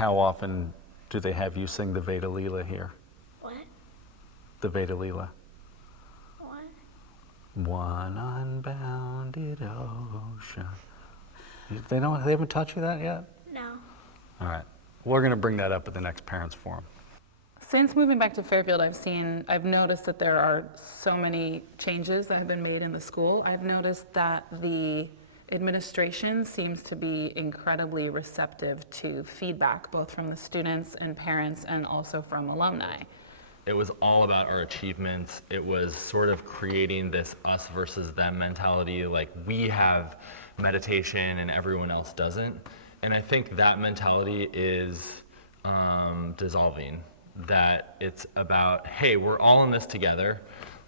how often do they have you sing the Veda Leela here? What? The Veda Leela. What? One unbounded ocean. They haven't taught you that yet? No. All right. We're going to bring that up at the next parents' forum. Since moving back to Fairfield, I've noticed that there are so many changes that have been made in the school. I've noticed that the administration seems to be incredibly receptive to feedback, both from the students and parents and also from alumni. It was all about our achievements. It was sort of creating this us versus them mentality, like we have meditation and everyone else doesn't. And I think that mentality is dissolving. That it's about, hey, we're all in this together.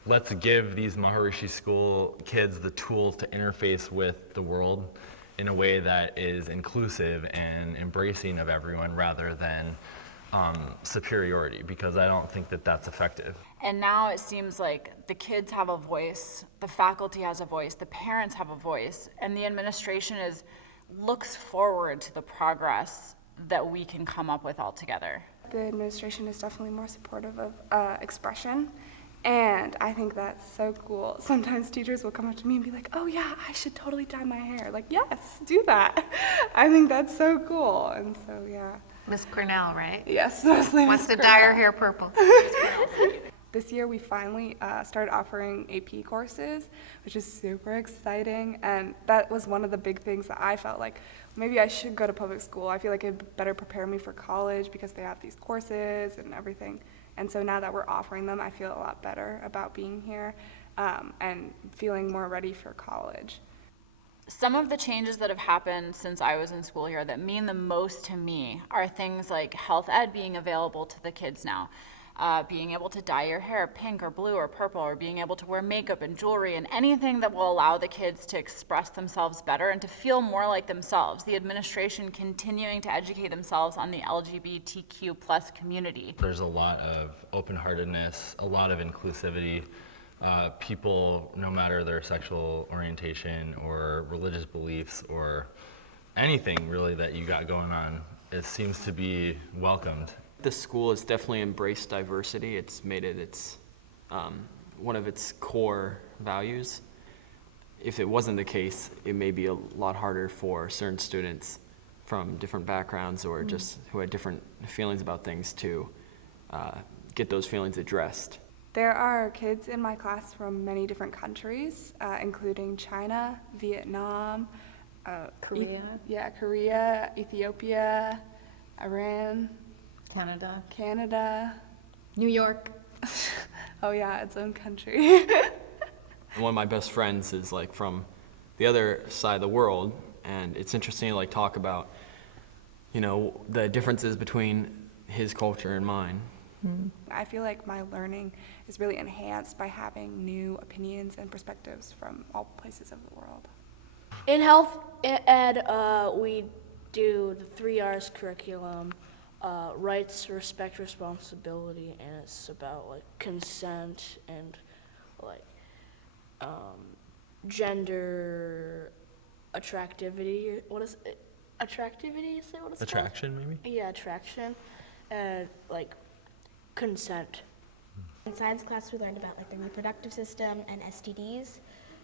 Let's give these Maharishi School kids the tools to interface with the world in a way that is inclusive and embracing of everyone rather than superiority, because I don't think that that's effective. And now it seems like the kids have a voice, the faculty has a voice, the parents have a voice, and the administration looks forward to the progress that we can come up with all together. The administration is definitely more supportive of expression, and I think that's so cool. Sometimes teachers will come up to me and be like, oh yeah, I should totally dye my hair. Like, yes, do that. I think that's so cool, and so yeah. Miss Cornell, right? Yes, mostly Wants Miss to dye her Cornell. hair purple. This year we finally started offering AP courses, which is super exciting, and that was one of the big things that I felt like maybe I should go to public school. I feel like it'd better prepare me for college because they have these courses and everything. And so now that we're offering them, I feel a lot better about being here and feeling more ready for college. Some of the changes that have happened since I was in school here that mean the most to me are things like health ed being available to the kids now. Being able to dye your hair pink or blue or purple, or being able to wear makeup and jewelry and anything that will allow the kids to express themselves better and to feel more like themselves. The administration continuing to educate themselves on the LGBTQ plus community. There's a lot of open-heartedness, a lot of inclusivity. People, no matter their sexual orientation or religious beliefs or anything really that you got going on, it seems to be welcomed. The school has definitely embraced diversity. It's made it one of its core values. If it wasn't the case, it may be a lot harder for certain students from different backgrounds or just who had different feelings about things to get those feelings addressed. There are kids in my class from many different countries, including China, Vietnam, Korea, Ethiopia, Iran, Canada, New York. Oh yeah, its own country. One of my best friends is like from the other side of the world, and it's interesting to like talk about, the differences between his culture and mine. I feel like my learning is really enhanced by having new opinions and perspectives from all places of the world. In health ed, we do the 3 R's curriculum, rights, respect, responsibility, and it's about like consent and like gender attractivity. What is it? Attractivity? Is that what it's Attraction, maybe? called? Yeah, attraction, and like consent. In science class, we learned about like the reproductive system and STDs,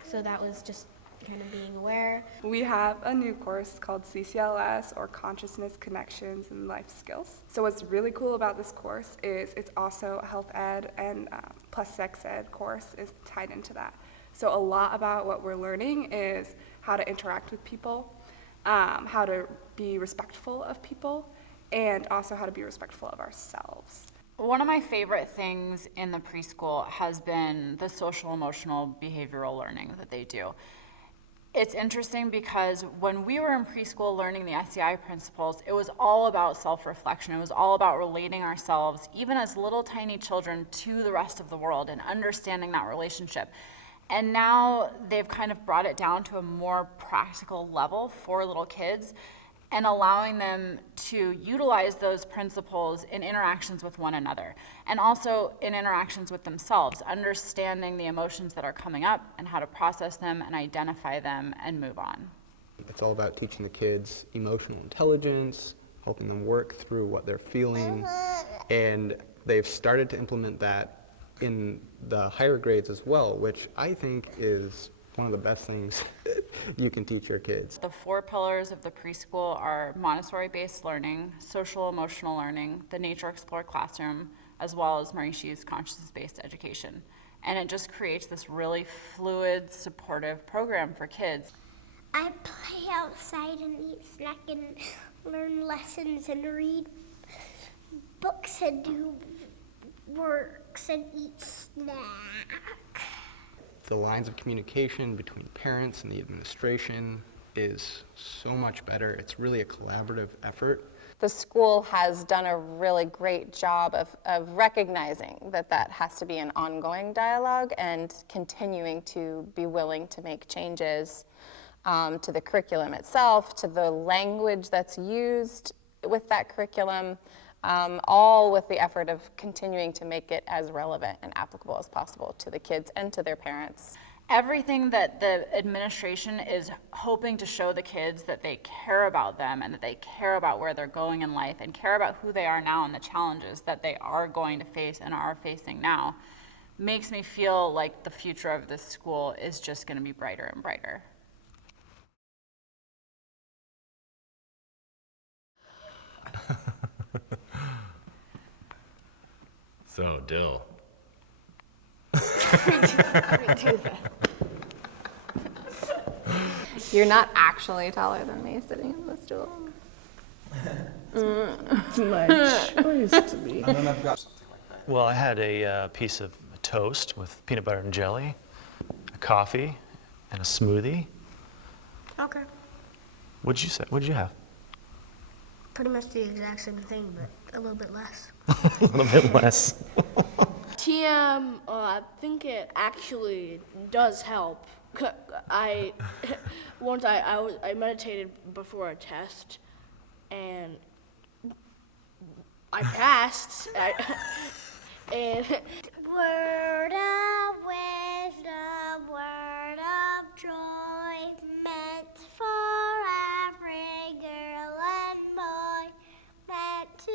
so that was just kind of being aware. We have a new course called CCLS, or Consciousness, Connections, and Life Skills. So what's really cool about this course is it's also a health ed and plus sex ed course is tied into that. So a lot about what we're learning is how to interact with people, how to be respectful of people, and also how to be respectful of ourselves. One of my favorite things in the preschool has been the social emotional behavioral learning that they do. It's interesting because when we were in preschool learning the SEI principles, it was all about self-reflection. It was all about relating ourselves, even as little tiny children, to the rest of the world and understanding that relationship. And now they've kind of brought it down to a more practical level for little kids and allowing them to utilize those principles in interactions with one another and also in interactions with themselves, understanding the emotions that are coming up and how to process them and identify them and move on. It's all about teaching the kids emotional intelligence, helping them work through what they're feeling. And they've started to implement that in the higher grades as well, which I think is one of the best things you can teach your kids. The 4 pillars of the preschool are Montessori-based learning, social-emotional learning, the Nature Explore classroom, as well as Marishi's consciousness-based education. And it just creates this really fluid, supportive program for kids. I play outside and eat snack and learn lessons and read books and do works and eat snack. The lines of communication between parents and the administration is so much better. It's really a collaborative effort. The school has done a really great job of recognizing that that has to be an ongoing dialogue and continuing to be willing to make changes to the curriculum itself, to the language that's used with that curriculum, all with the effort of continuing to make it as relevant and applicable as possible to the kids and to their parents. Everything that the administration is hoping to show the kids that they care about them and that they care about where they're going in life and care about who they are now and the challenges that they are going to face and are facing now makes me feel like the future of this school is just going to be brighter and brighter. So, Dill. You're not actually taller than me sitting in the stool. Well, I had a piece of toast with peanut butter and jelly, a coffee, and a smoothie. Okay. What'd you say? What'd you have? Pretty much the exact same thing, but a little bit less. A little bit less. TM, I think it actually does help. Once I meditated before a test, and I passed. And Word of wisdom, word of joy, meant for every girl and boy, meant to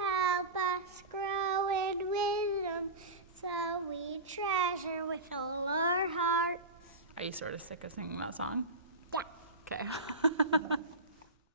help us grow in wisdom, so we treasure with all our hearts. Are you sort of sick of singing that song? Yeah. Okay.